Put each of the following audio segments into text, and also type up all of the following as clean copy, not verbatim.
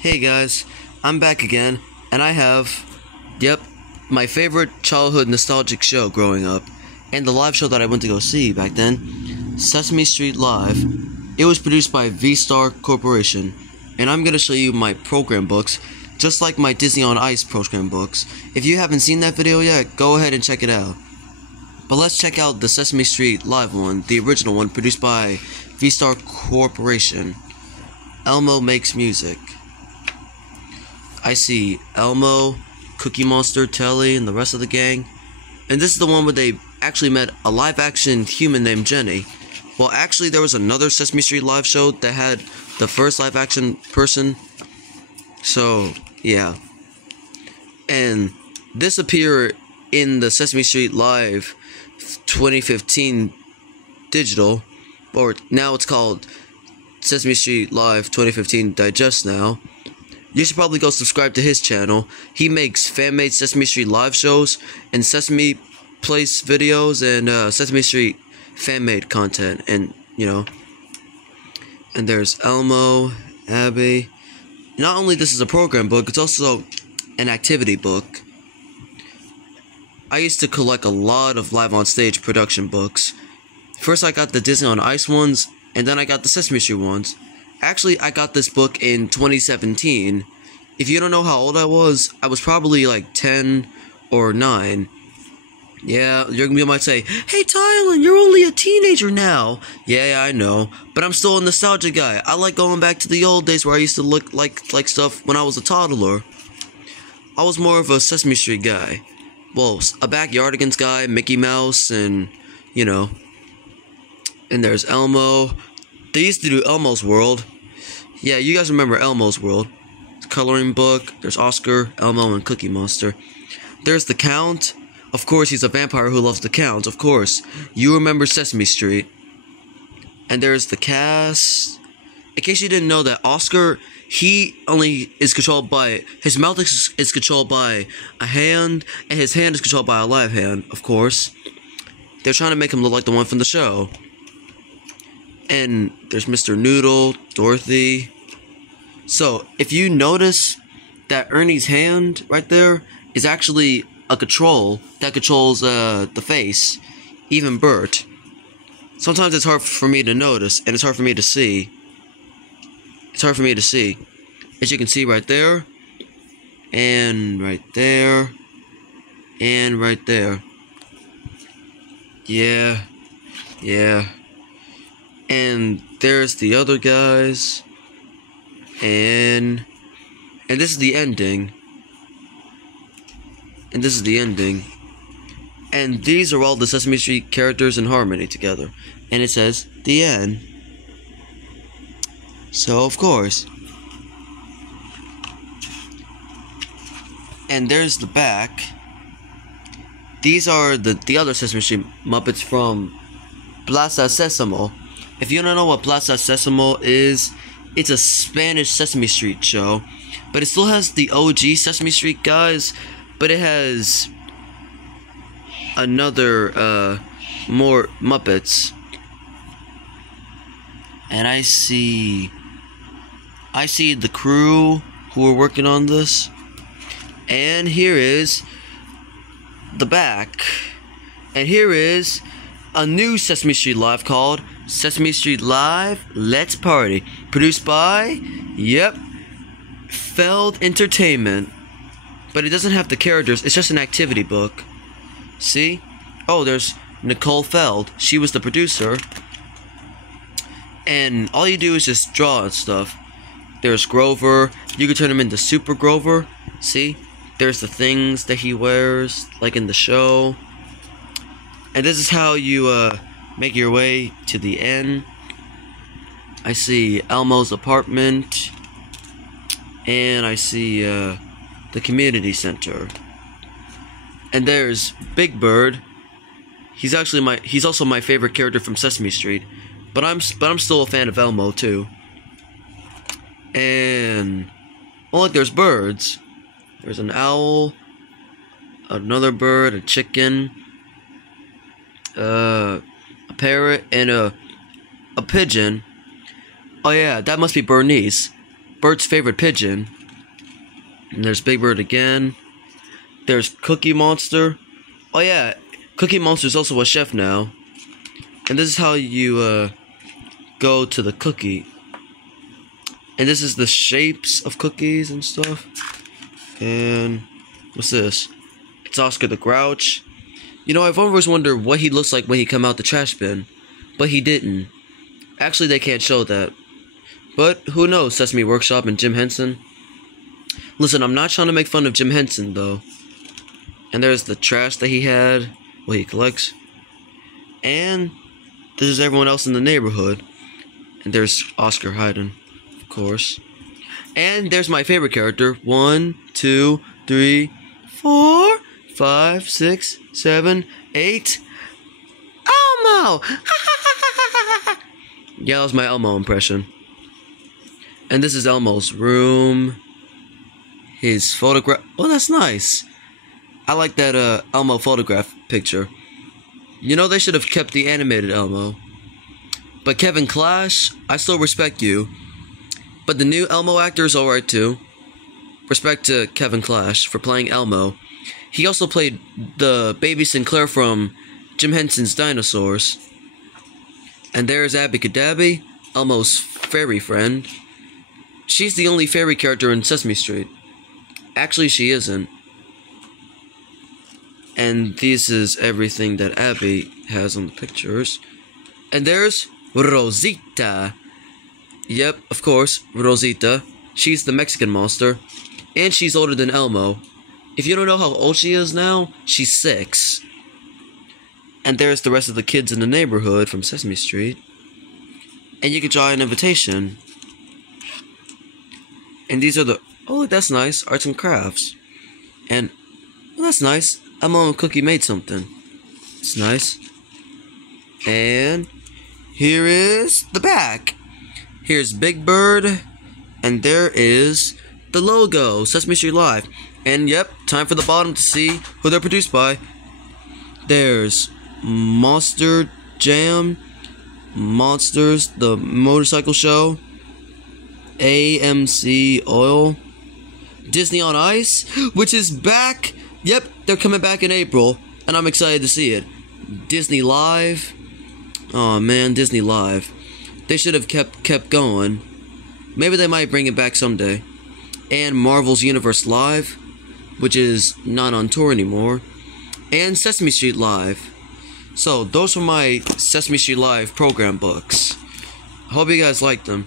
Hey guys, I'm back again, and I have, yep, my favorite childhood nostalgic show growing up, and the live show that I went to go see back then, Sesame Street Live. It was produced by V-Star Corporation, and I'm gonna show you my program books, just like my Disney on Ice program books. If you haven't seen that video yet, go ahead and check it out. But let's check out the Sesame Street Live one, the original one, produced by V-Star Corporation. Elmo Makes Music. I see Elmo, Cookie Monster, Telly, and the rest of the gang. And this is the one where they actually met a live-action human named Jenny. Well, actually, there was another Sesame Street live show that had the first live-action person. So, yeah. And this appeared in the Sesame Street Live 2015 digital, or now it's called Sesame Street Live 2015 Digest now. You should probably go subscribe to his channel. He makes fan-made Sesame Street live shows and Sesame Place videos and Sesame Street fan-made content, and you know. And there's Elmo, Abby. Not only this is a program book, it's also an activity book. I used to collect a lot of live on stage production books. First I got the Disney on Ice ones, and then I got the Sesame Street ones. Actually, I got this book in 2017. If you don't know how old I was probably like 10 or 9. Yeah, you might say, "Hey Tylen, you're only a teenager now." Yeah, I know, but I'm still a nostalgia guy. I like going back to the old days where I used to look like stuff when I was a toddler. I was more of a Sesame Street guy. Well, a Backyardigans guy, Mickey Mouse, and, you know. And there's Elmo. They used to do Elmo's World. Yeah, you guys remember Elmo's World. Coloring book. There's Oscar, Elmo, and Cookie Monster. There's the Count. Of course, he's a vampire who loves the Count. Of course. You remember Sesame Street. And there's the cast. In case you didn't know that, Oscar, he only is controlled by... His mouth is controlled by a hand, and his hand is controlled by a live hand, of course. They're trying to make him look like the one from the show. And there's Mr. Noodle, Dorothy. So, if you notice that Ernie's hand right there is actually a control that controls the face, even Bert. Sometimes it's hard for me to notice, and it's hard for me to see. It's hard for me to see. As you can see right there, and right there, and right there. Yeah. And there's the other guys, and this is the ending, and this is the ending, and these are all the Sesame Street characters in harmony together, and it says the end. So of course, and there's the back. These are the other Sesame Street Muppets from Plaza Sesamo. If you don't know what Plaza Sesamo is, it's a Spanish Sesame Street show, but it still has the OG Sesame Street guys, but it has another, more Muppets. And I see the crew who are working on this. And here is the back. And here is a new Sesame Street Live called Sesame Street Live Let's Party, produced by, yep, Feld Entertainment. But it doesn't have the characters, it's just an activity book. See? Oh, there's Nicole Feld. She was the producer. And all you do is just draw and stuff. There's Grover. You can turn him into Super Grover. See? There's the things that he wears, like in the show. And this is how you, make your way to the end. I see Elmo's apartment, and I see the community center. And there's Big Bird. He's also my favorite character from Sesame Street, but I'm still a fan of Elmo too. And oh look, there's birds. There's an owl, another bird, a chicken, a parrot, and a pigeon. Oh yeah, that must be Bernice. Bert's favorite pigeon. And there's Big Bird again. There's Cookie Monster. Oh yeah, Cookie Monster's also a chef now. And this is how you go to the cookie. And this is the shapes of cookies and stuff. And what's this? It's Oscar the Grouch. You know, I've always wondered what he looks like when he come out the trash bin. But he didn't. Actually, they can't show that. But who knows, Sesame Workshop and Jim Henson. Listen, I'm not trying to make fun of Jim Henson, though. And there's the trash that he had, what he collects. And this is everyone else in the neighborhood. And there's Oscar Hayden, of course. And there's my favorite character. 1, 2, 3, 4, 5, 6, 7, 8. Elmo! Yeah, that was my Elmo impression. And this is Elmo's room. His photograph. Oh, that's nice. I like that Elmo photograph picture. You know, they should have kept the animated Elmo. But Kevin Clash, I still respect you. But the new Elmo actor is alright too. Respect to Kevin Clash for playing Elmo. He also played the baby Sinclair from Jim Henson's Dinosaurs. And there's Abby Cadabby, Elmo's fairy friend. She's the only fairy character in Sesame Street. Actually, she isn't. And this is everything that Abby has on the pictures. And there's Rosita. Yep, of course, Rosita. She's the Mexican monster. And she's older than Elmo. If you don't know how old she is now, she's 6. And there's the rest of the kids in the neighborhood from Sesame Street. And you can draw an invitation. And these are the... Oh, that's nice. Arts and crafts. And... Well, that's nice. Elmo and Cookie made something. It's nice. And... Here is the back. Here's Big Bird. And there is the logo. Sesame Street Live. And yep, time for the bottom to see who they're produced by. There's Monster Jam, Monsters, the Motorcycle Show, AMC Oil, Disney on Ice, which is back. Yep, they're coming back in April, and I'm excited to see it. Disney Live. Oh man, Disney Live. They should have kept going. Maybe they might bring it back someday. And Marvel's Universe Live, which is not on tour anymore. And Sesame Street Live. So, those were my Sesame Street Live program books. I hope you guys liked them.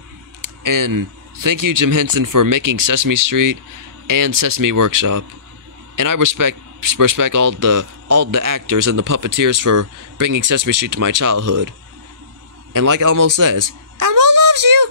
And thank you, Jim Henson, for making Sesame Street and Sesame Workshop. And I respect all the actors and the puppeteers for bringing Sesame Street to my childhood. And like Elmo says, Elmo loves you!